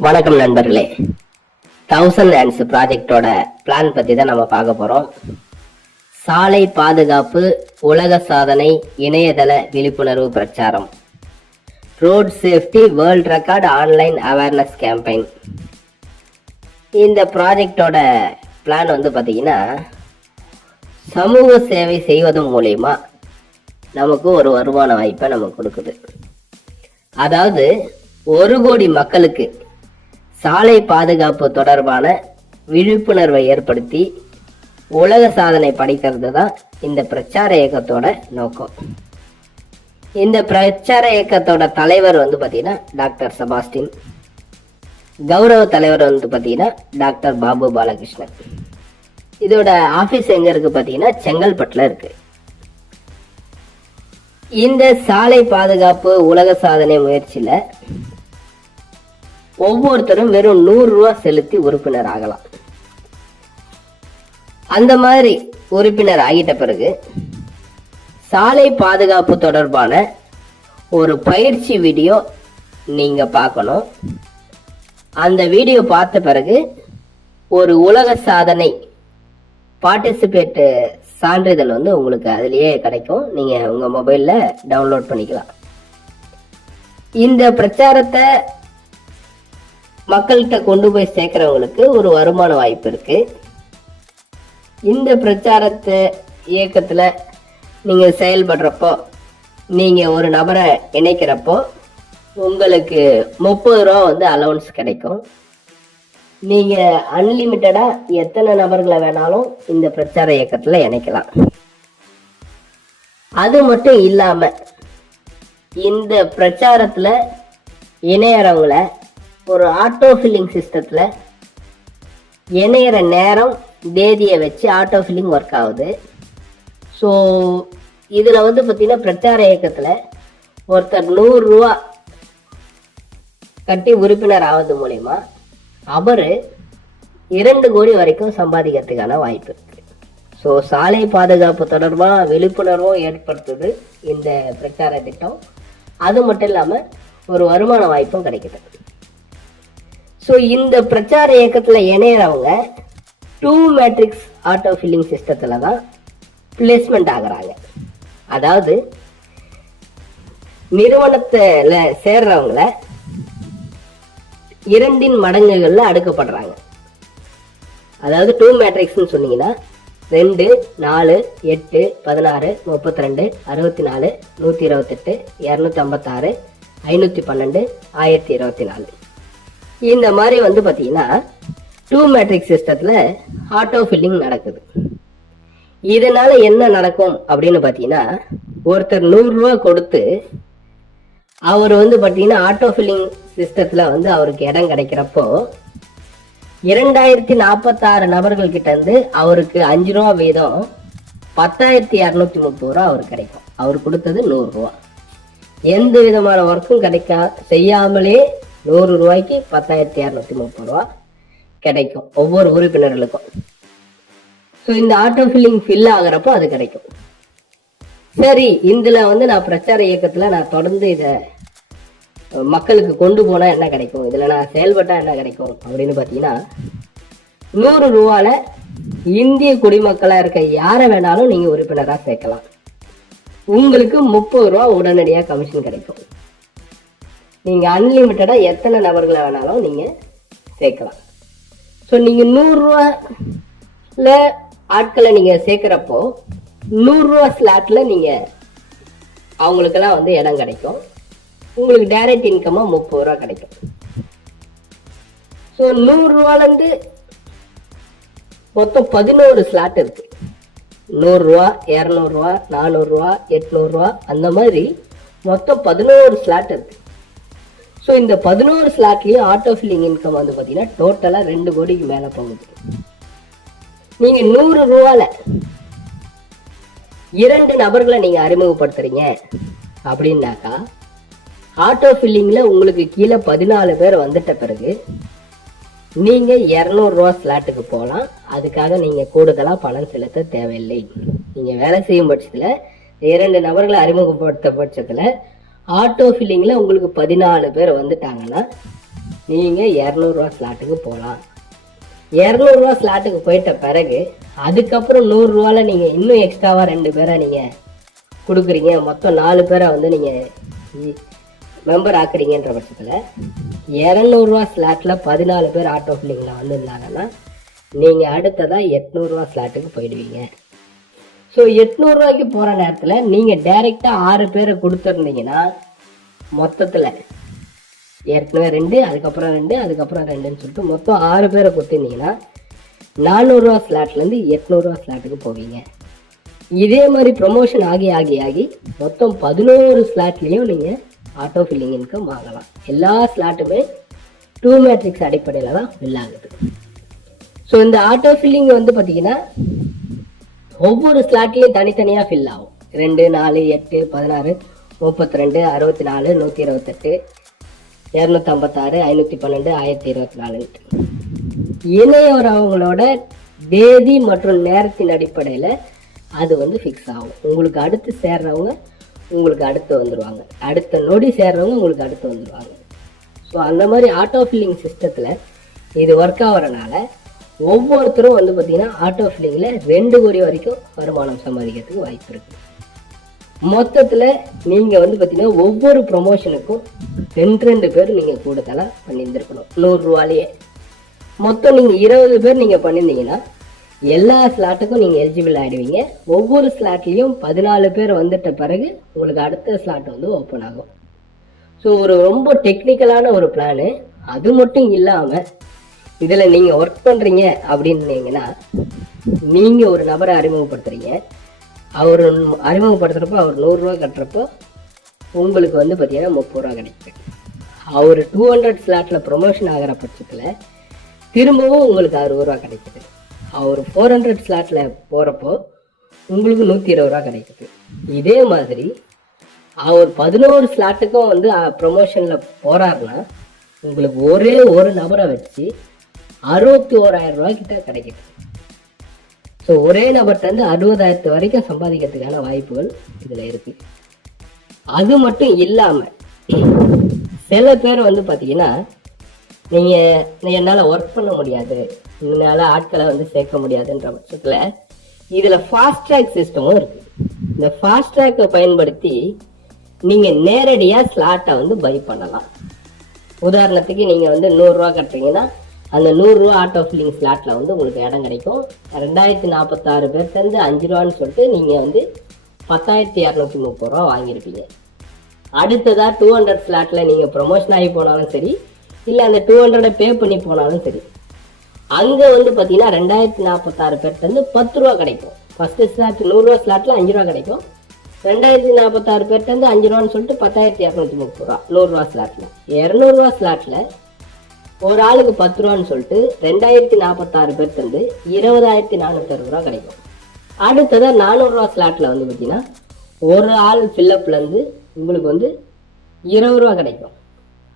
வணக்கம் நண்பர்களே. 1000 Ants ப்ராஜெக்டோட plan பத்தி தான் நம்ம பார்க்க போறோம். சாலை பாதுகாப்பு உலக சாதனை இணையதள விழிப்புணர்வு பிரச்சாரம், road safety world record online awareness campaign. இந்த ப்ராஜெக்டோட பிளான் பாத்தீங்கன்னா, சமூக சேவை செய்வதன் மூலயமா நமக்கு ஒரு வருமான வாய்ப்பை நமக்கு கொடுக்குது. அதாவது 1 கோடி மக்களுக்கு சாலை பாதுகாப்பு தொடர்பான விழிப்புணர்வை ஏற்படுத்தி உலக சாதனை படைக்கிறது தான் இந்த பிரச்சார இயக்கத்தோட நோக்கம். இந்த பிரச்சார இயக்கத்தோட தலைவர் பார்த்தீங்கன்னா டாக்டர் செபாஸ்டின், கௌரவ தலைவர் பார்த்தீங்கன்னா டாக்டர் பாபு பாலகிருஷ்ணன். இதோட ஆபீஸ் எங்க இருக்கு பார்த்தீங்கன்னா செங்கல்பட்டுல இருக்கு. இந்த சாலை பாதுகாப்பு உலக சாதனை முயற்சியில ஒவ்வொருத்தரும் வெறும் 100 ரூபாய் செலுத்தி உறுப்பினர் ஆகலாம். அந்த மாதிரி உறுப்பினர் ஆகிட்ட பிறகு சாலை பாதுகாப்பு தொடர்பான ஒரு பயிற்சி வீடியோ நீங்க பார்க்கணும். அந்த வீடியோ பார்த்த பிறகு ஒரு உலக சாதனை பார்ட்டிசிபேட் சான்றிதழ் உங்களுக்கு அதுலயே கிடைக்கும். நீங்க உங்க மொபைல்ல டவுன்லோட் பண்ணிக்கலாம். இந்த பிரச்சாரத்தை மக்கள்கிட்ட கொண்டு போய் சேர்க்கிறவங்களுக்கு ஒரு வருமான வாய்ப்பு இருக்கு. இந்த பிரச்சாரத்தை இயக்கத்துல நீங்க செயல்படுறப்போ, நீங்க ஒரு நபரை இணைக்கிறப்போ உங்களுக்கு 30 ரூபா அலவன்ஸ் கிடைக்கும். நீங்க அன்லிமிட்டடா எத்தனை நபர்களை வேணாலும் இந்த பிரச்சார இயக்கத்துல இணைக்கலாம். அது மட்டும் இல்லாம இந்த பிரச்சாரத்துல இணையறவங்களை ஒரு ஆட்டோ ஃபில்லிங் சிஸ்டத்துல இணையற நேரம் தேதியை வச்சு ஆட்டோ ஃபில்லிங் ஒர்க் ஆகுது. ஸோ இதுல பார்த்தீங்கன்னா பிரச்சார இயக்கத்துல ஒருத்தர் 100 ரூபா கட்டி உறுப்பினர் ஆவது மூலயமா அவரு 2 கோடி வரைக்கும் சம்பாதிக்கிறதுக்கான வாய்ப்பு இருக்கு. ஸோ சாலை பாதுகாப்பு தொடர்பா விழிப்புணர்வும் ஏற்படுத்துது இந்த பிரச்சார திட்டம். அது மட்டும் இல்லாம ஒரு வருமான வாய்ப்பும் கிடைக்குது. ஸோ இந்த பிரச்சார இயக்கத்துல இணையறவங்க 2 மேட்ரிக்ஸ் ஆட்டோ ஃபில்லிங் சிஸ்டத்துல தான் பிளேஸ்மெண்ட் ஆகுறாங்க. அதாவது நிறுவனத்துல சேர்றவங்கள 2 மடங்குகள்ல அடுக்கப்படுறாங்க. அதாவது 2 மேட்ரிக்ஸ் சொன்னீங்கன்னா 2, 4, 8, 16, 32, 64, 128, 256, 512, 1024. இந்த மாதிரி பாத்தீங்கன்னா 2 மேட்ரிக்ஸ் சிஸ்டத்துல ஆட்டோ ஃபில்லிங் நடக்குது. இதனால என்ன நடக்கும் அப்படின்னு பாத்தீங்கன்னா, ஒருத்தர் 100 ரூபாய் கொடுத்து அவர் பாத்தீங்கன்னா ஆட்டோ ஃபில்லிங் சிஸ்டத்துல அவருக்கு இடம் கிடைக்கிறப்போ 2046 நபர்கள் கிட்ட இருந்து அவருக்கு 5 ரூபா வீதம் 10,230 ரூபா அவருக்கு கிடைக்கும். அவர் கொடுத்தது 100 ரூபா. எந்த விதமான ஒர்க்கும் செய்யாமலே 100 ரூபாய்க்கு 10,230 ரூபா கிடைக்கும் ஒவ்வொரு உறுப்பினர்களுக்கும். ஸோ இந்த ஆட்டோ ஃபில்லிங் ஃபில் ஆகுறப்போ அது கிடைக்கும். சரி, இதுல நான் பிரச்சார இயக்கத்துல நான் தொடர்ந்து இதை மக்களுக்கு கொண்டு போனா என்ன கிடைக்கும், இதுல நான் செயல்பட்டா என்ன கிடைக்கும் அப்படின்னு பாத்தீங்கன்னா, 100 ரூபால இந்திய குடிமக்களா இருக்க யாரை வேணாலும் நீங்க உறுப்பினரா சேர்க்கலாம். உங்களுக்கு 30 ரூபா உடனடியா கமிஷன் கிடைக்கும். நீங்க அன்லிமிட்டடா எத்தனை நபர்களை வேணாலும் நீங்க சேர்க்கலாம். ஸோ நீங்க 100 ரூபால ஆட்களை நீங்க சேர்க்கிறப்போ 100 ரூபா ஸ்லாட்ல நீங்க அவங்களுக்கெல்லாம் இடம் கிடைக்கும். உங்களுக்கு டைரக்ட் இன்கமா 30 ரூபா கிடைக்கும். ஸோ 100 ரூபால இருந்து மொத்தம் 11 ஸ்லாட் இருக்கு. 100 ரூபா, 200 ரூபா, 400 ரூபா, 800 ரூபா, அந்த மாதிரி மொத்தம் 11 ஸ்லாட் இருக்கு. ஸோ இந்த 11 ஸ்லாட்லயும் ஆட்டோ ஃபில்லிங் இன்கம் பாத்தீங்கன்னா டோட்டலா 2 கோடிக்கு மேல போகுது. நீங்க 100 ரூபால 2 நபர்களை நீங்க அறிமுகப்படுத்துறீங்க அப்படின்னாக்கா, ஆட்டோ ஃபில்லிங்ல உங்களுக்கு கீழே 14 பேர் வந்துட்ட பிறகு நீங்க 200 ரூபா ஸ்லாட்டுக்கு போகலாம். அதுக்காக நீங்க கூடுதலா பணம் செலுத்த தேவையில்லை. நீங்க வேலை செய்யும் பட்சத்துல 2 நபர்களை அறிமுகப்படுத்த பட்சத்துல ஆட்டோ ஃபில்லிங்ல உங்களுக்கு 14 பேர் வந்துட்டாங்கன்னா நீங்கள் 200 ஸ்லாட்டுக்கு போகலாம். 200 ஸ்லாட்டுக்கு போயிட்ட பிறகு அதுக்கப்புறம் 100 நீங்கள் இன்னும் எக்ஸ்ட்ராவாக 2 பேரை நீங்கள் கொடுக்குறீங்க, மொத்தம் 4 பேரை வந்து நீங்கள் மெம்பர் ஆக்குறீங்கன்ற பட்சத்தில் 200 ஸ்லாட்டில் 14 பேர் ஆட்டோ ஃபில்லிங்கில் வந்துருந்தாங்கன்னா நீங்கள் அடுத்ததாக 800 ஸ்லாட்டுக்கு போயிடுவீங்க. ஸோ 800 போகிற நேரத்தில் நீங்கள் டைரெக்டாக 6 பேரை கொடுத்துருந்தீங்கன்னா மொத்தத்தில் ஏற்கனவே 2, அதுக்கப்புறம் 2, அதுக்கப்புறம் 2ன்னு சொல்லிட்டு மொத்தம் 6 பேரை கொடுத்துருந்தீங்கன்னா 400 ஸ்லாட்லேருந்து 800 ஸ்லாட்டுக்கு போவீங்க. இதே மாதிரி ப்ரொமோஷன் ஆகி ஆகி ஆகி மொத்தம் 11 ஸ்லாட்லேயும் நீங்கள் ஆட்டோ ஃபில்லிங் இன்கம் வாங்கலாம். எல்லா ஸ்லாட்டுமே 2 மேட்ரிக்ஸ் அடிப்படையில் தான் ஃபில் ஆகுது. ஸோ இந்த ஆட்டோ ஃபில்லிங் வந்து பார்த்தீங்கன்னா ஒவ்வொரு ஸ்லாட்லேயும் தனித்தனியாக ஃபில் ஆகும். 2, 4, 8, 16, 32, 64, 128, 256, 512, 1024. இணையவரவங்களோட தேதி மற்றும் நேரத்தின் அடிப்படையில் அது வந்து ஃபிக்ஸ் ஆகும். உங்களுக்கு அடுத்து சேர்றவங்க உங்களுக்கு அடுத்து வந்துடுவாங்க, அடுத்த நொடி சேர்றவங்க உங்களுக்கு அடுத்து வந்துடுவாங்க. ஸோ அந்த மாதிரி ஆட்டோ ஃபில்லிங் சிஸ்டத்தில் இது ஒர்க் ஆகிறனால ஒவ்வொருத்தரும் வந்து பார்த்தீங்கன்னா ஆட்டோ ஃபில்லிங்கில் 2 கோடி வரைக்கும் வருமானம் சம்பாதிக்கிறதுக்கு வாய்ப்பு இருக்குது. மொத்தத்தில் நீங்கள் வந்து பார்த்தீங்கன்னா ஒவ்வொரு ப்ரொமோஷனுக்கும் 2 பேர் நீங்கள் கூடுதலாக பண்ணியிருந்துருக்கணும். 100 ரூபாலேயே மொத்தம் நீங்கள் 20 பேர் நீங்கள் பண்ணியிருந்தீங்கன்னா எல்லா ஸ்லாட்டுக்கும் நீங்கள் எலிஜிபிள் ஆகிடுவீங்க. ஒவ்வொரு ஸ்லாட்லேயும் 14 பேர் வந்துட்ட பிறகு உங்களுக்கு அடுத்த ஸ்லாட் வந்து ஓப்பன் ஆகும். ஸோ ஒரு ரொம்ப டெக்னிக்கலான ஒரு பிளானு. அது மட்டும் இல்லாமல் இதில் நீங்கள் ஒர்க் பண்ணுறீங்க அப்படின்னீங்கன்னா நீங்கள் ஒரு நபரை அறிமுகப்படுத்துகிறீங்க. அவர் அறிமுகப்படுத்துகிறப்போ அவர் 100 ரூபா கட்டுறப்போ உங்களுக்கு வந்து பார்த்தீங்கன்னா 30 ரூபா கிடைக்கும். அவர் 200 ஸ்லாட்டில் ப்ரொமோஷன் ஆகிற பட்சத்தில் திரும்பவும் உங்களுக்கு 60 ரூபா கிடைக்குது. அவர் 400 ஸ்லாட்டில் போகிறப்போ உங்களுக்கு 120 ரூபா கிடைக்குது. இதே மாதிரி அவர் 11 ஸ்லாட்டுக்கும் வந்து ப்ரொமோஷனில் போகிறாருன்னா உங்களுக்கு ஒரே ஒரு நபரை வச்சு 61,000 ரூபா கிட்ட கிடைக்குது. ஸோ ஒரே நபர்கிட்ட வந்து 60,000 வரைக்கும் சம்பாதிக்கிறதுக்கான வாய்ப்புகள் இதில் இருக்குது. அது மட்டும் இல்லாமல் சில பேர் வந்து பார்த்தீங்கன்னா நீங்கள் என்னால் ஒர்க் பண்ண முடியாது, என்னால் ஆட்களை வந்து சேர்க்க முடியாதுன்ற பட்சத்தில் இதில் ஃபாஸ்ட் ட்ராக் சிஸ்டமும் இருக்குது. இந்த ஃபாஸ்ட் ட்ராக்கை பயன்படுத்தி நீங்கள் நேரடியாக ஸ்லாட்டை வந்து பை பண்ணலாம். உதாரணத்துக்கு நீங்கள் வந்து 100 ரூபா கட்டுறீங்கன்னா அந்த 100 ரூபா ஆட்டோ ஃபில்லிங் ஸ்லாட்டில் வந்து உங்களுக்கு இடம் கிடைக்கும். 2046 பேர்லேருந்து 5 ரூபான்னு சொல்லிட்டு நீங்கள் வந்து 10,230 ரூபா வாங்கியிருப்பீங்க. அடுத்ததாக 200 ஸ்லாட்டில் நீங்கள் ப்ரொமோஷன் ஆகி போனாலும் சரி, இல்லை அந்த 200 பே பண்ணி போனாலும் சரி, அங்கே வந்து பார்த்தீங்கன்னா 2046 பேர்லேருந்து 10 ரூபா கிடைக்கும். ஃபஸ்ட்டு ஸ்லாட் 100 ரூபா ஸ்லாட்டில் 5 ரூபா கிடைக்கும். 2046 பேர்லேருந்து 5 ரூபான்னு சொல்லிட்டு 10,230 ரூபா 100 ரூபா ஸ்லாட்டில். 200 ரூபா ஸ்லாட்டில் ஒரு ஆளுக்கு 10 ரூபான்னு சொல்லிட்டு 2046 பேர்லேருந்து 20,460 ரூபா கிடைக்கும். அடுத்ததாக 400 ரூபா ஸ்லாட்டில் வந்து பார்த்தீங்கன்னா ஒரு ஆள் ஃபில்லப்லேருந்து உங்களுக்கு வந்து 20 ரூபா கிடைக்கும்.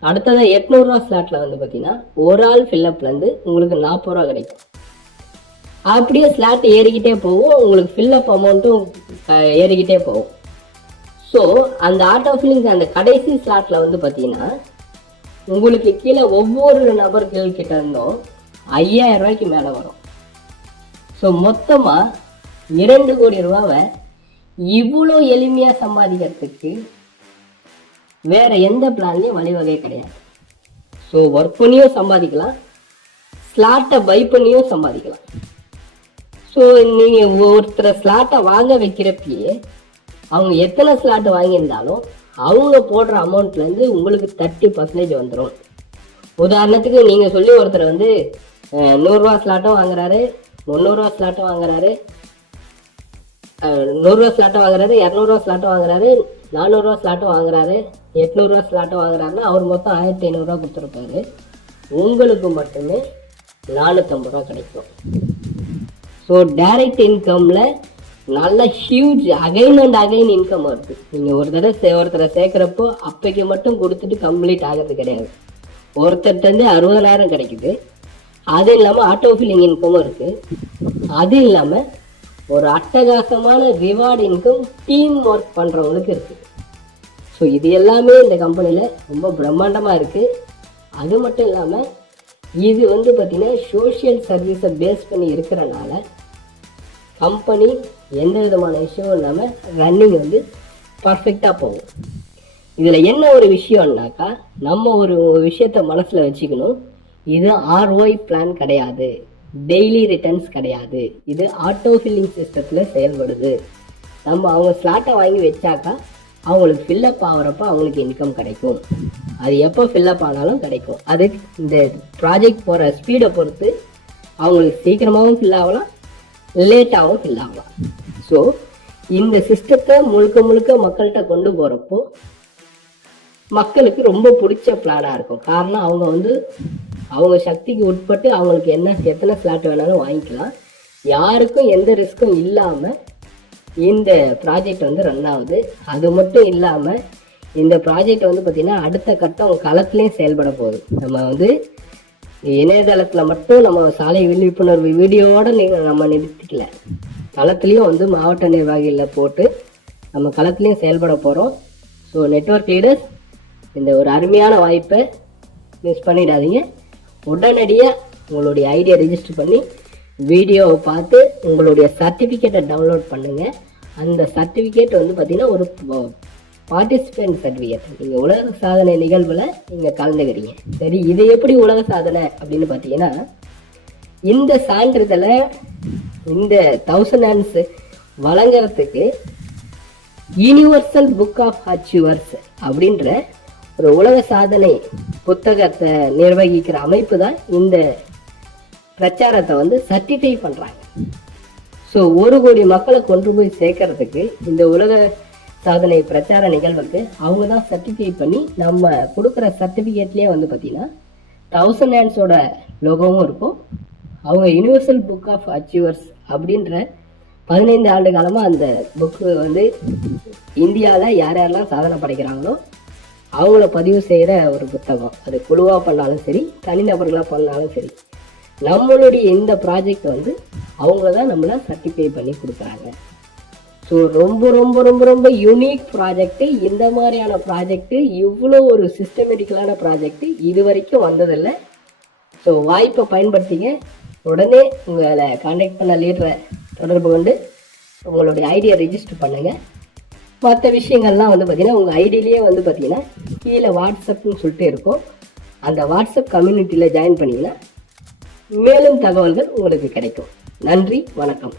அடுத்ததாக 800 ரூபா ஸ்லாட்டில் வந்து பார்த்தீங்கன்னா ஒரு ஆள் ஃபில்லப்லேருந்து உங்களுக்கு 40 ரூபா கிடைக்கும். அப்படியே ஸ்லாட் ஏறிக்கிட்டே போகும், உங்களுக்கு ஃபில்லப் அமௌண்ட்டும் ஏறிக்கிட்டே போகும். ஸோ அந்த ஆட்டோ ஃபில்லிங் அந்த கடைசி ஸ்லாட்டில் வந்து பார்த்தீங்கன்னா உங்களுக்கு கீழே ஒவ்வொரு நபர்கள் கிட்ட இருந்தும் 5,000 ரூபாய்க்கு மேலே வரும். ஸோ மொத்தமாக 2 கோடி ரூபாவை இவ்வளோ எளிமையாக சம்பாதிக்கிறதுக்கு வேற எந்த பிளான்லையும் வழிவகை கிடையாது. ஸோ ஒர்க் பண்ணியும் சம்பாதிக்கலாம், ஸ்லாட்டை பை பண்ணியும் சம்பாதிக்கலாம். ஸோ நீங்கள் ஒருத்தரை ஸ்லாட்டை வாங்க வைக்கிறப்பயே அவங்க எத்தனை ஸ்லாட் வாங்கியிருந்தாலும் அவங்க போடுற அமௌண்ட்லேருந்து உங்களுக்கு 30% வந்துடும். உதாரணத்துக்கு நீங்கள் சொல்லி ஒருத்தர் வந்து 100 ரூபா ஸ்லாட்டும் வாங்குறாரு, 300 ரூபா ஸ்லாட்டும் வாங்குறாரு, 100 ரூபா ஸ்லாட்டும் வாங்குறாரு, 200 ரூபா ஸ்லாட்டும் வாங்குறாரு, 400 ரூபா ஸ்லாட்டும் வாங்குறாரு, 800 ரூபா ஸ்லாட்டும் வாங்குறாருன்னா அவர் மொத்தம் 1,500 ரூபா கொடுத்துருப்பாரு. உங்களுக்கு மட்டுமே 450 ரூபா கிடைக்கும். ஸோ டைரக்ட் இன்கமில் நல்ல huge again and again income வருது. நீங்கள் ஒரு தடவை ஒருத்தரை சேர்க்குறப்போ அப்பைக்கு மட்டும் கொடுத்துட்டு கம்ப்ளீட் ஆகிறது கிடையாது. ஒருத்தர்கிட்டருந்து 60,000 கிடைக்குது. அது இல்லாமல் ஆட்டோ ஃபில்லிங் இன்கமும் இருக்குது. அது இல்லாமல் ஒரு அட்டகாசமான ரிவார்டு இன்கம் டீம் ஒர்க் பண்ணுறவங்களுக்கு இருக்குது. ஸோ இது எல்லாமே இந்த கம்பெனியில் ரொம்ப பிரம்மாண்டமாக இருக்குது. அது மட்டும் இல்லாமல் இது வந்து பார்த்திங்கன்னா சோஷியல் சர்வீஸை பேஸ் பண்ணி இருக்கிறனால கம்பெனி எந்த விதமான விஷயமும் இல்லாமல் ரன்னிங் வந்து பர்ஃபெக்டாக போகும். இதில் என்ன ஒரு விஷயம்னாக்கா, நம்ம ஒரு விஷயத்த மனசில் வச்சுக்கணும். இது ROI பிளான் கிடையாது, டெய்லி ரிட்டர்ன்ஸ் கிடையாது. இது ஆட்டோ ஃபில்லிங் சிஸ்டத்தில் செயல்படுது. நம்ம அவங்க ஸ்லாட்டை வாங்கி வச்சாக்கா அவங்களுக்கு ஃபில்லப் ஆகிறப்ப அவங்களுக்கு இன்கம் கிடைக்கும். அது எப்போ ஃபில்லப் ஆனாலும் கிடைக்கும். அது இந்த ப்ராஜெக்ட் போகிற ஸ்பீடை பொறுத்து அவங்களுக்கு சீக்கிரமாகவும் ஃபில் ஆகலாம், லேட்டாகவும் ஃபில் ஆகலாம். ஸோ இந்த சிஸ்டத்தை முழுக்க முழுக்க மக்கள்கிட்ட கொண்டு போகிறப்போ மக்களுக்கு ரொம்ப பிடிச்ச பிளானாக இருக்கும். காரணம் அவங்க வந்து அவங்க சக்திக்கு உட்பட்டு அவங்களுக்கு எத்தனை ஸ்லாட் வேணாலும் வாங்கிக்கலாம். யாருக்கும் எந்த ரிஸ்க்கும் இல்லாமல் இந்த ப்ராஜெக்ட் வந்து ரன் ஆகுது. அது மட்டும் இல்லாமல் இந்த ப்ராஜெக்ட் வந்து பார்த்திங்கன்னா அடுத்த கட்டம் களத்துலேயும் செயல்பட போகுது. நம்ம வந்து இணையதளத்தில் மட்டும் நம்ம சாலை விழிப்புணர்வு வீடியோவோடு நம்ம நிறுத்திக்கல, களத்துலேயும் வந்து மாவட்ட நிர்வாகிகளில் போட்டு நம்ம களத்துலேயும் செயல்பட போகிறோம். ஸோ நெட்வொர்க் லீடர்ஸ், இந்த ஒரு அருமையான வாய்ப்பை மிஸ் பண்ணிடாதீங்க. உடனடியாக உங்களுடைய ஐடியா ரெஜிஸ்டர் பண்ணி வீடியோவை பார்த்து உங்களுடைய சர்டிஃபிகேட்டை டவுன்லோட் பண்ணுங்கள். அந்த சர்டிஃபிகேட் வந்து பார்த்திங்கன்னா ஒரு பார்ட்டிசிபென்ட் சர்டிஃபிகேட். நீங்கள் உலக சாதனை நிகழ்வில் நீங்கள் கலந்துக்கிறீங்க. சரி, இது எப்படி உலக சாதனை அப்படின்னு பார்த்தீங்கன்னா, இந்த சான்றிதழை இந்த 1000 hands வழங்குறதுக்கு யூனிவர்சல் புக் ஆஃப் அச்சீவர்ஸ் அப்படின்ற ஒரு உலக சாதனை புத்தகத்தை நிர்வகிக்கிற அமைப்பு தான் இந்த பிரச்சாரத்தை வந்து சர்டிஃபை பண்ணுறாங்க. ஸோ 1 கோடி மக்களை கொண்டு போய் சேர்க்கறதுக்கு இந்த உலக சாதனை பிரச்சார நிகழ்வுக்கு அவங்க தான் சர்டிஃபை பண்ணி, நம்ம கொடுக்குற சர்டிஃபிகேட்லேயே வந்து பார்த்திங்கன்னா 1000 hands லோகோவும் இருக்கும். அவங்க யூனிவர்சல் புக் ஆஃப் அச்சீவர்ஸ் அப்படின்ற 15 ஆண்டு காலமாக அந்த புக்கு வந்து இந்தியாவில் யார் யாரெல்லாம் சாதனை படைக்கிறாங்களோ அவங்கள பதிவு செய்கிற ஒரு புத்தகம். அது குழுவாக பண்ணாலும் சரி, தனிநபர்களாக பண்ணாலும் சரி, நம்மளுடைய இந்த ப்ராஜெக்ட் வந்து அவங்கள தான் நம்மளை சர்டிஃபை பண்ணி கொடுக்குறாங்க. ஸோ ரொம்ப ரொம்ப ரொம்ப ரொம்ப யூனிக் ப்ராஜெக்ட்டு. இந்த மாதிரியான ப்ராஜெக்ட்டு, இவ்வளோ ஒரு சிஸ்டமேட்டிக்கலான ப்ராஜெக்ட்டு இது வரைக்கும் வந்ததில்லை. ஸோ வாய்ப்பை பயன்படுத்திங்க. உடனே உங்களை கான்டாக்ட் பண்ண லீடரை தொடர்பு கொண்டு உங்களுடைய ஐடியா ரெஜிஸ்டர் பண்ணுங்கள். மற்ற விஷயங்கள்லாம் வந்து பார்த்திங்கன்னா உங்கள் ஐடியிலேயே வந்து பார்த்திங்கன்னா கீழே வாட்ஸ்அப்னு சொல்லிட்டு இருக்கும். அந்த வாட்ஸ்அப் கம்யூனிட்டியில் ஜாயின் பண்ணிங்கன்னா மேலும் தகவல்கள் உங்களுக்கு கிடைக்கும். நன்றி, வணக்கம்.